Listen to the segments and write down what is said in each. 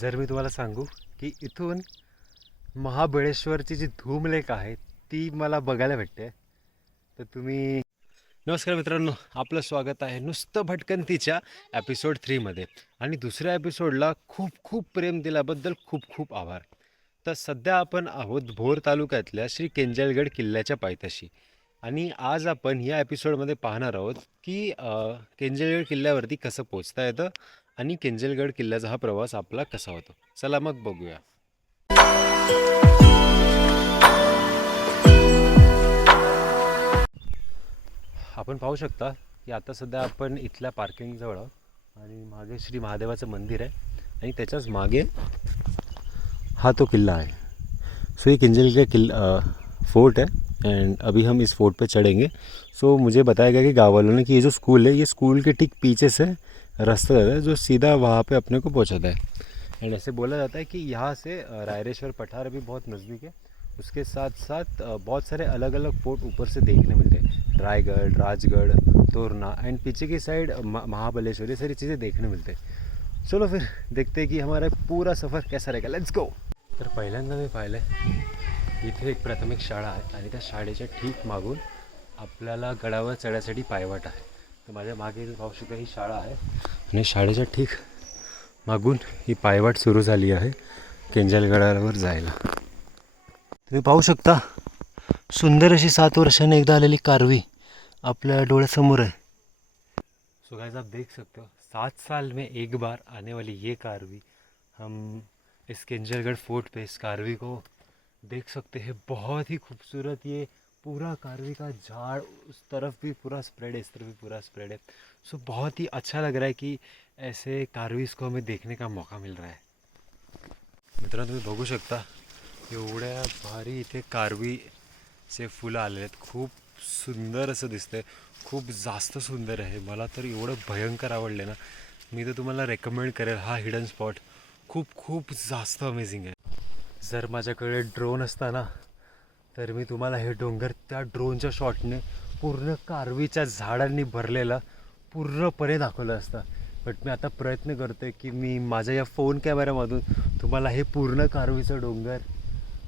जर मी तुम्हाला सांगू की इथून महाबळेश्वरची जी धूमलेख आहे ती मला बघायला भेटते, तर तुम्ही... नमस्कार मित्रांनो, आपलं स्वागत आहे नुसतं भटकंतीच्या एपिसोड 3मध्ये. आणि दुसऱ्या एपिसोडला खूप खूप प्रेम दिल्याबद्दल खूप खूप आभार. तर सध्या आपण आहोत भोर तालुक्यातल्या श्री केंजलगड किल्ल्याच्या पायथ्याशी. आणि आज आपण या एपिसोडमध्ये पाहणार आहोत की केंजलगड किल्ल्यावरती कसं पोचता येतं आणि केंजलगड किल्ल्याचा हा प्रवास आपला कसा होतो. चला मग बघूया. आपण पाहू शकता की आता सध्या आपण इथल्या पार्किंगजवळ आणि मागे श्री महादेवाचं मंदिर आहे आणि त्याच्याच मागे हा तो किल्ला आहे. सो ये केंजलगढ़ किला फोर्ट है एंड अभी हम इस फोर्ट पे चढ़ेंगे. सो मुझे बताया गया कि गाँव वालों ने कि ये जो स्कूल है ये स्कूल के ठीक पीछे से रास्ता जाता है जो सीधा वहाँ पे अपने को पहुँचाता है. एंड ऐसे बोला जाता है कि यहाँ से रायरेश्वर पठार भी बहुत नज़दीक है. उसके साथ साथ बहुत सारे अलग अलग फोर्ट ऊपर से देखने मिलते हैं. रायगढ़, राजगढ़, तोरना एंड पीछे की साइड महाबलेश्वर, ये सारी चीज़ें देखने मिलते हैं. चलो फिर देखते हैं कि हमारा पूरा सफ़र कैसा रहेगा. Let's go. तर पहिल्यांदा मी पाहिलं इथे एक प्राथमिक शाळा आहे आणि त्या शाळेच्या ठीक मागून आपल्याला गडावर चढण्यासाठी पायवाट आहे. तर माझ्या मागे पाहू शकता ही शाळा आहे आणि शाळेच्या ठीक मागून ही पायवाट सुरू झाली आहे केंजलगडावर जायला. तुम्ही पाहू शकता सुंदर अशी 7 वर्षांनी एकदा आलेली कारवी आपल्या डोळ्यासमोर आहे. सो गाइस आप देख सकते हो 7 साल में एक बार आने वाली ये कारवी, हम इस केंजलगढ़ फोर्ट पे इस कारवी को देख सकते हैं. बहुत ही खूबसूरत ये पूरा कारवी का झाड़, उस तरफ भी पूरा स्प्रेड है, इस तरफ भी पूरा स्प्रेड है. सो बहुत ही अच्छा लग रहा है कि ऐसे कारवीज को हमें देखने का मौका मिल रहा है. मित्रांनो तुम्ही बघू शकता एवढ्या भारी इथे कारवीचे फुलं आलेले आहेत. खूप सुंदर असं दिसतंय, खूप जास्त सुंदर आहे. मला तर एवढं भयंकर आवडले ना, मी तर तुम्हाला रेकमेंड करेल हा हिडन स्पॉट. खूप खूप जास्त अमेझिंग आहे. जर माझ्याकडे ड्रोन असता ना तर मी तुम्हाला हे डोंगर त्या ड्रोनच्या शॉटने पूर्ण कारवीच्या झाडांनी भरलेला पूर्णपणे दाखवलं असतं. बट मी आता प्रयत्न करतो की मी माझ्या या फोन कॅमेऱ्यामधून तुम्हाला हे पूर्ण कारवीचं डोंगर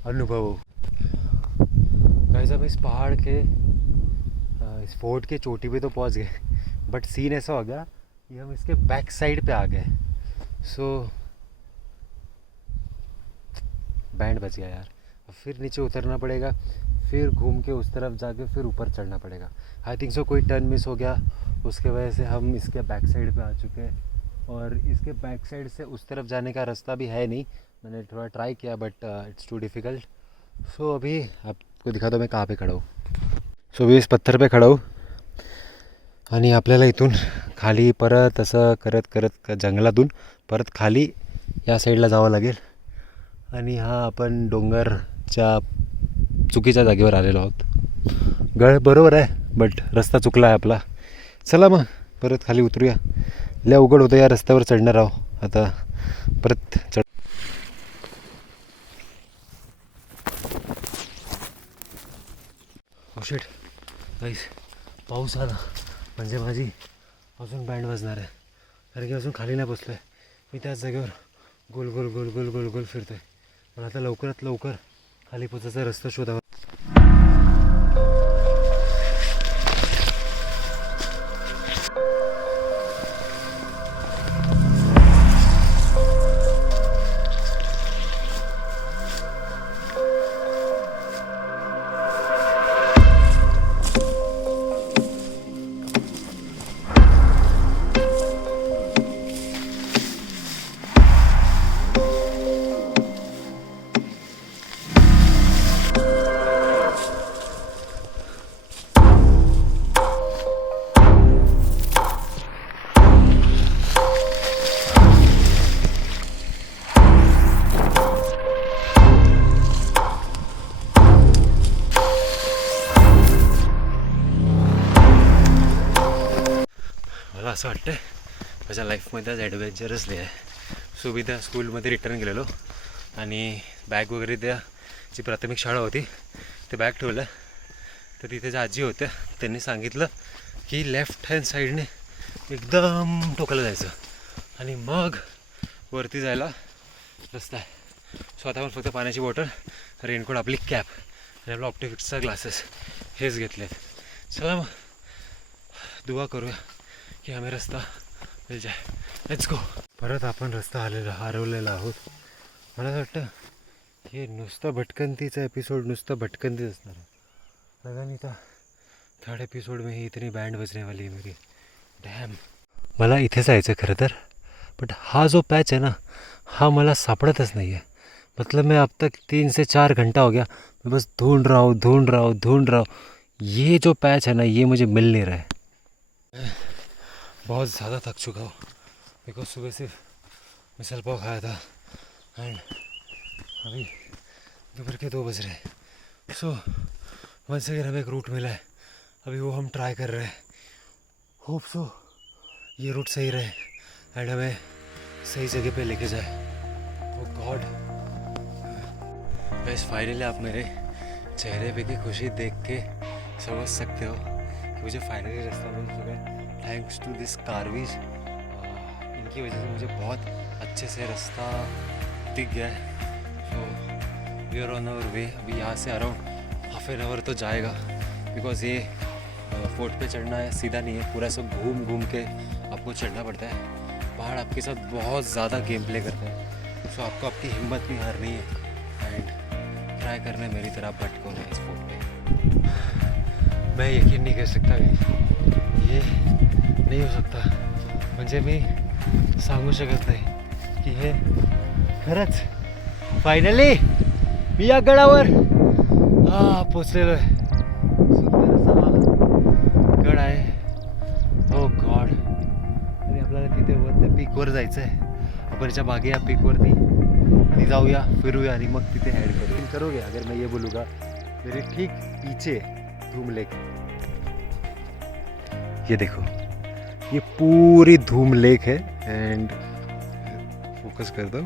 अनुभव. गाइस हम इस पहाड़ के इस फोर्ट के चोटी पे तो पहुंच गए, बट सीन ऐसा हो गया कि हम इसके बैक साइड पे आ गए. सो बैंड बच गया यार. फिर नीचे उतरना पड़ेगा, फिर घूम के उस तरफ जाके फिर ऊपर चढ़ना पड़ेगा. आई थिंक सो कोई टर्न मिस हो गया, उसके वजह से हम इसके बैक साइड पे आ चुके हैं. और इसके बैक साइड से उस तरफ जाने का रास्ता भी है नहीं. मैंने थोड़ा ट्राई किया but it's too difficult. So अभी आपको दिखा दो मैं कहाँ पे खड़ा हूँ. सो अभी इस पत्थर पे खड़ा हूँ आणि आपल्याला इथून खाली परत असं करत करत जंगलातून परत खाली या साईडला जावं लागेल. आणि हा आपण डोंगरच्या चुकीच्या जागेवर आलेलो आहोत. गड बरोबर आहे बट रस्ता चुकला आहे आपला. चला मग परत खाली उतरूया. लय अवघड होतं या रस्त्यावर चढणार आहोत आता परत चढ. ओ शिट गाईस, पाऊस आला म्हणजे माझी अजून बँड वाजणार आहे. कारण की अजून खाली नाही बसलो आहे मी. त्याच जागेवर गोल गोल गोल गोल गोल गोल फिरतो आहे. मला आता लवकरात लवकर खाली पोचायचा रस्ता शोधावा. मला असं वाटतं माझ्या लाईफमध्ये आज ॲडव्हेंचरच नाही आहे. सो मी त्या स्कूलमध्ये रिटर्न गेलेलो आणि बॅग वगैरे त्या जी प्राथमिक शाळा होती ते बॅग ठेवलं. तर तिथे ज्या आजी होत्या त्यांनी सांगितलं की लेफ्ट हँड साईडने एकदम टोकाला जायचं आणि मग वरती जायला रस्ता आहे. सो आता आपण फक्त पाण्याची बॉटल, रेनकोट, आपली कॅप आणि आपला ऑप्टिफिक्सचा ग्लासेस हेच घेतलेत. चला मग दुआ करूया की आम्ही रस्ता मिल जाय. Let's go. परत आपण रस्ता हरवलेला आहोत. मला असं वाटतं हे नुसतं भटकंतीचा एपिसोड नुसतं भटकंतीच असणार आहे. लगा नहीं था थर्ड एपिसोड में ही इतनी बैंड बजने वाली है मेरी. डॅम. मला इथे जायचं खरं तर, बट हा जो पैच है ना हा मला सापड़तच नहीं है. मतलब मैं अब तक 3 से 4 घंटा हो गया, मैं बस ढूंढ रहा हूँ. ये जो पैच है ना ये मुझे मिल नहीं रहा है. बहुत ज़्यादा थक चुका हूँ बिकॉज सुबह सिर्फ मिसल पाव खाया था एंड अभी दोपहर के 2 बज रहे हैं. सो वंस अगेन हमें एक रूट मिला है, अभी वो हम ट्राई कर रहे हैं. होप सो ये रूट सही रहे एंड हमें सही जगह पे लेके जाए. ओह गॉड. बस फाइनली आप मेरे चेहरे पे की खुशी देख के समझ सकते हो कि मुझे फाइनली रास्ता मिल चुका है थैंक्स टू दिस कारवीज. इनकी वजह से मुझे बहुत अच्छे से रास्ता दिख गया है. So we are on our way. अभी यहाँ से अराउंड हाफ एन आवर तो जाएगा बिकॉज ये फोर्ट पे चढ़ना है, सीधा नहीं है, पूरा सब घूम के आपको चढ़ना पड़ता है. पहाड़ आपके साथ बहुत ज़्यादा गेम प्ले करता है. सो आपको आपकी हिम्मत नहीं हारनी है एंड ट्राई करना है मेरी तरह भटको नहीं इस फोर्ट पे. मैं यकीन नहीं कर सकता गाइस, ये नहीं हो सकता. म्हणजे मी सांगू शकत नाही की हे खरंच फायनली मी या गडावर पोचलेलो आहे. सुंदर असा हा गड आहे. हो गॉड. आणि आपल्याला तिथे वर त्या पीकवर जायचं आहे. आपण याच्या मागे या पीकवरती आणि जाऊया, फिरूया आणि मग तिथे ॲड करोगे अगर मैं ये बोलूँगा मेरे ठीक पीछे धूम लेक. ये देखो ये पूरी धूम लेक है एंड फोकस कर दो.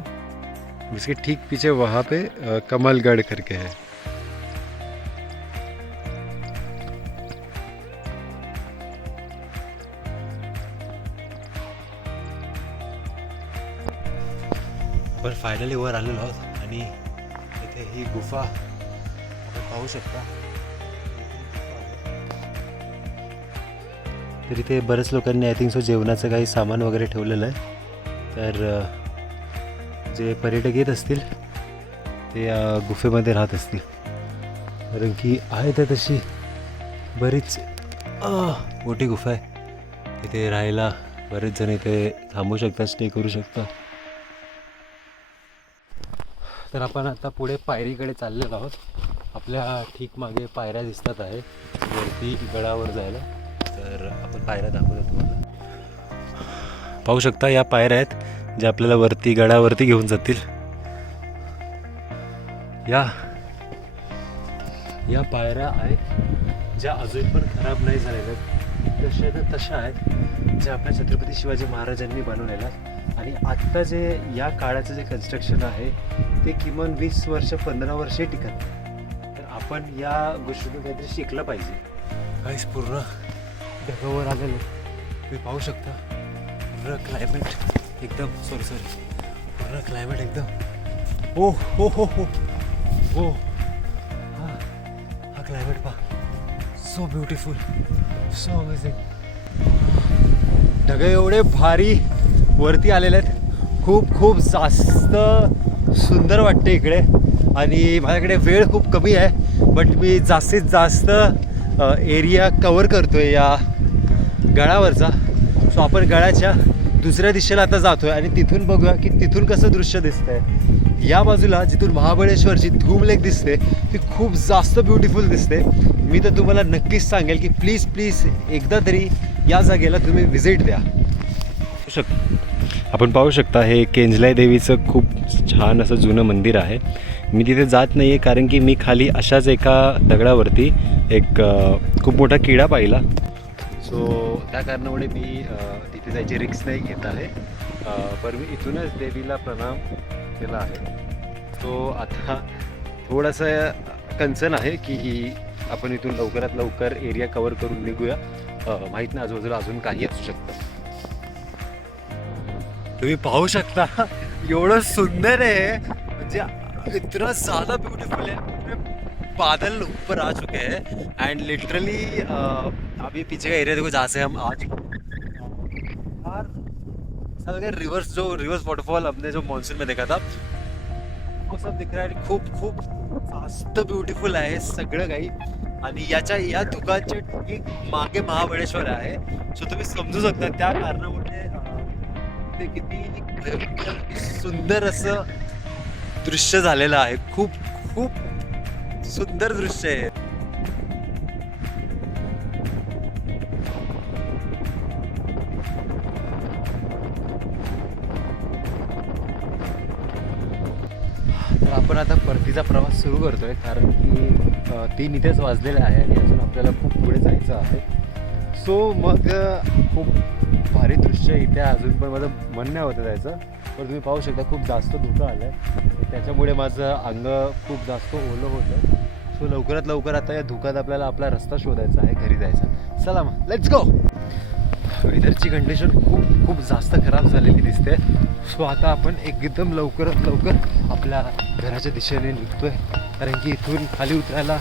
इसके ठीक पीछे वहाँ पे कमलगढ़ करके है. पण फायनली वर आलेलो आहोत आणि इथे ही गुफा आपण पाहू शकता. तर इथे बरेच लोकांनी आय थिंक सो जेवणाचं काही सामान वगैरे ठेवलेलं आहे. तर जे पर्यटक येत असतील ते या गुफेमध्ये राहत असतील, कारण की आहे तर तशी बरीच मोठी गुफा आहे. इथे राहायला बरेच जण इथे थांबू शकतात, स्टे करू शकतात. तर आपण आता पुढे पायरीकडे चाललेलो आहोत. आपल्या ठीक मागे पायऱ्या दिसतात आहे वरती गडावर जायला. तर आपण पायऱ्या दाखवतो तुम्हाला. पाहू शकता या पायऱ्या आहेत ज्या आपल्याला वरती गडावरती घेऊन जातील. या पायऱ्या आहेत ज्या अजून पण खराब नाही झालेल्या आहेत. तशा तर तशा आहेत ज्या आपल्या छत्रपती शिवाजी महाराजांनी बनवलेल्या आहेत. आणि आत्ता जे या काळाचं जे कन्स्ट्रक्शन आहे ते किमान 20 वर्ष 15 वर्षे टिकत. तर आपण या गोष्टीतून काहीतरी शिकलं पाहिजे. काहीच पूर्ण ढगावर आलेलं तुम्ही पाहू शकता. पूर्ण क्लायमेट एकदम पूर्ण क्लायमेट एकदम हो हो हो हो हो. हा क्लायमेट पहा. So beautiful, so amazing. ढग एवढे भारी वरती आलेले आहेत. खूप जास्त सुंदर वाटते इकडे. आणि माझ्याकडे वेळ खूप कमी आहे बट मी जास्तीत जास्त एरिया कवर करतोय या गडावरचा. सो आपण गडाच्या दुसऱ्या दिशेला आता जातोय आणि तिथून बघूया की तिथून कसं दृश्य दिसतंय. या बाजूला जिथून महाबळेश्वरची धूम लेक दिसते ती खूप जास्त ब्युटिफुल दिसते. मी तर तुम्हाला नक्कीच सांगेल की प्लीज एकदा तरी या जागेला तुम्ही व्हिजिट द्या. आपण पाहू शकता हे केंजलाई देवीचं खूप छान असं जुनं मंदिर आहे. मी तिथे जात नाही आहे कारण की मी खाली अशाच एका दगडावरती एक खूप मोठा किडा पाहिला. सो त्या कारणामुळे मी तिथे जायची रिस्क नाही घेत आहे. पण मी इथूनच देवीला प्रणाम केला आहे. तो आता थोडासा कन्सर्न आहे की आपण इथून लवकरात लवकर एरिया कवर करून निघूया. माहीत नाही आजूबाजूला अजून काही असू शकतं. तुम्ही पाहू शकता एवढं सुंदर है म्हणजे इतना ज़्यादा ब्यूटीफुल है, पूरे बादल ऊपर आ चुके हैं एंड लिटरली अभी पीछे का एरिया देखो जहाँ से हम आज रिवर्स जो रिवर्स वॉटरफॉल हमने जो मॉन्सून में देखा था वो सब दिख रहा है. खूप खूप जास्त ब्युटिफुल आहे सगळं काही. आणि या धुकाच्या ठीक मागे महाबळेश्वर आहे. सो तुम्ही समजू शकता त्या कारणामुळे ते किती भयंकर सुंदर असं दृश्य झालेलं आहे. खूप खूप सुंदर दृश्य आहे. तर आपण आता परतीचा प्रवास सुरू करतोय कारण की 3 इथेच वाजलेले आहे आणि अजून आपल्याला खूप पुढे जायचं आहे. सो मग खूप भारी दृश्य इथे अजून पण माझं मन नाही होतं जायचं. पण तुम्ही पाहू शकता खूप जास्त धुकं आलं आहे, त्याच्यामुळे माझं अंग खूप जास्त ओलं होतं. सो लवकरात लवकर आता या धुक्यात आपल्याला आपला रस्ता शोधायचा आहे घरी जायचा. चला मग लेट्स गो. वेदरची कंडिशन खूप खूप जास्त खराब झालेली दिसते. सो आता आपण एकदम लवकरात लवकर आपल्या घराच्या दिशेने निघतोय कारण की इथून खाली उतरायला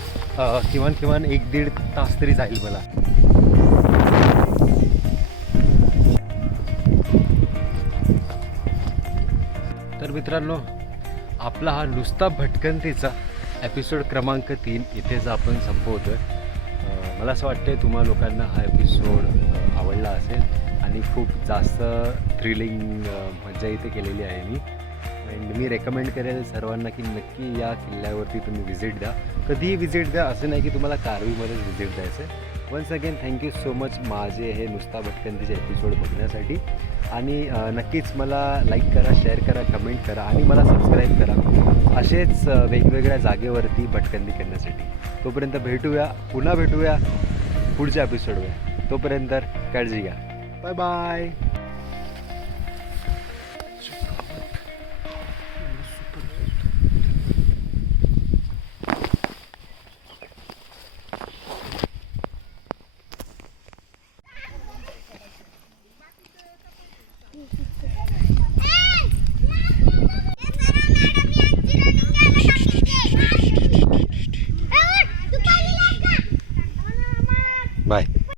किमान 1-1.5 तास तरी जाईल मला. तर मित्रांनो, आपला हा नुसता भटकंतीचा एपिसोड क्रमांक 3 इथेच आपण संपवतोय. मला असं वाटतं तुम्हा लोकांना हा एपिसोड आवडला असेल आणि खूप जास्त थ्रिलिंग मजा इथे केलेली आहे मी. अँड मी रेकमेंड करेल सर्वांना की नक्की या किल्ल्यावरती तुम्ही व्हिजिट द्या. कधीही व्हिजिट द्या, असं नाही की तुम्हाला कारवीमध्येच व्हिजिट द्यायचं आहे. Once again thank you so much माझे हे नुसता भटकंतीचे एपिसोड बघण्यासाठी. आणि नक्कीच मला लाईक करा, शेअर करा, कमेंट करा आणि मला सबस्क्राईब करा असेच वेगवेगळ्या जागेवरती भटकंती करण्यासाठी. तोपर्यंत पुन्हा भेटूया पुढच्या एपिसोडवर. तोपर्यंत काळजी घ्या. Bye bye.